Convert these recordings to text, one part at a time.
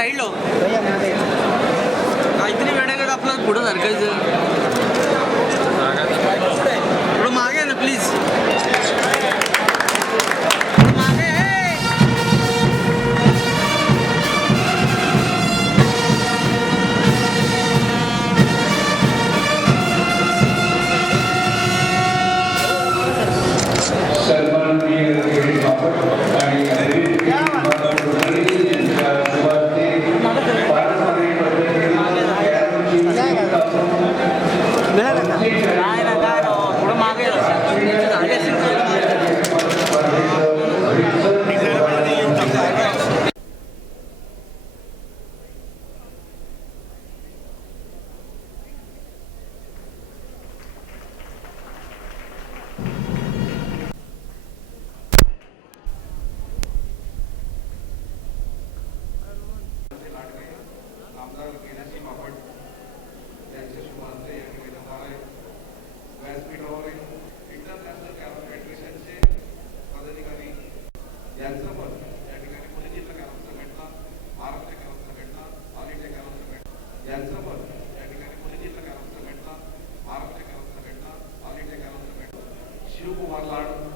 साईडला. काहीतरी वेळेकडे आपल्याला पुढं सरकायचं. यांचं पण या ठिकाणी पुणे जिल्हा कॅरम संघटना महाराष्ट्र कॅरम संघटना ऑल इंडिया कॅरम संघटना यांचं पण या ठिकाणी पुणे जिल्हा कॅरम संघटना महाराष्ट्र कॅरम संघटना ऑल इंडिया कॅरम संघटना शिवकुमार लाड.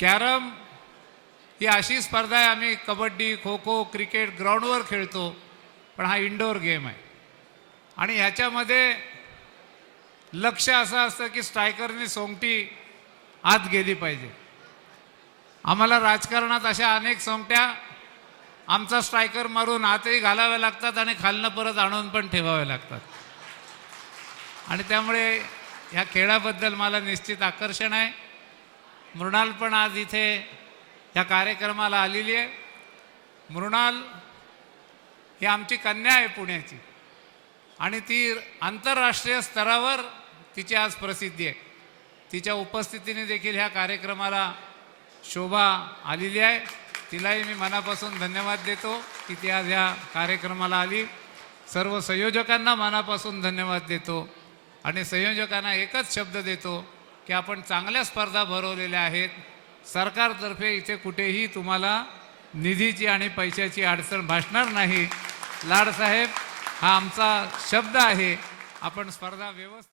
कॅरम ही अशी स्पर्धा आहे आम्ही कबड्डी खो खो क्रिकेट ग्राउंडवर खेळतो पण हा इंडोर गेम आहे. आणि ह्याच्यामध्ये लक्ष असं असतं की स्ट्रायकरनी सोंगटी आत गेली पाहिजे. आम्हाला राजकारणात अशा अनेक सोंगट्या आमचा स्ट्रायकर मारून आतही घालाव्या लागतात आणि खालनं परत आणून पण ठेवाव्या लागतात. आणि त्यामुळे ह्या खेळाबद्दल मला निश्चित आकर्षण आहे. मृणाल पण आज इथे ह्या कार्यक्रमाला आलेली आहे. मृणाल ही आमची कन्या आहे पुण्याची. आणि ती आंतरराष्ट्रीय स्तरावर तिची आज प्रसिद्धी आहे. तिच्या उपस्थितीने देखील ह्या कार्यक्रमाला शोभा आलेली आहे. तिलाही मी मनापासून धन्यवाद देतो की ती आज ह्या कार्यक्रमाला आली. सर्व संयोजकांना मनापासून धन्यवाद देतो. आणि संयोजकांना एकच शब्द देतो की आपण चांगल्या स्पर्धा भरवलेल्या आहेत. सरकारतर्फे इथे कुठेही तुम्हाला निधीची आणि पैशाची अडचण भासणार नाही. लाडसाहेब हा आमचा शब्द आहे. आपण स्पर्धा व्यवस्थित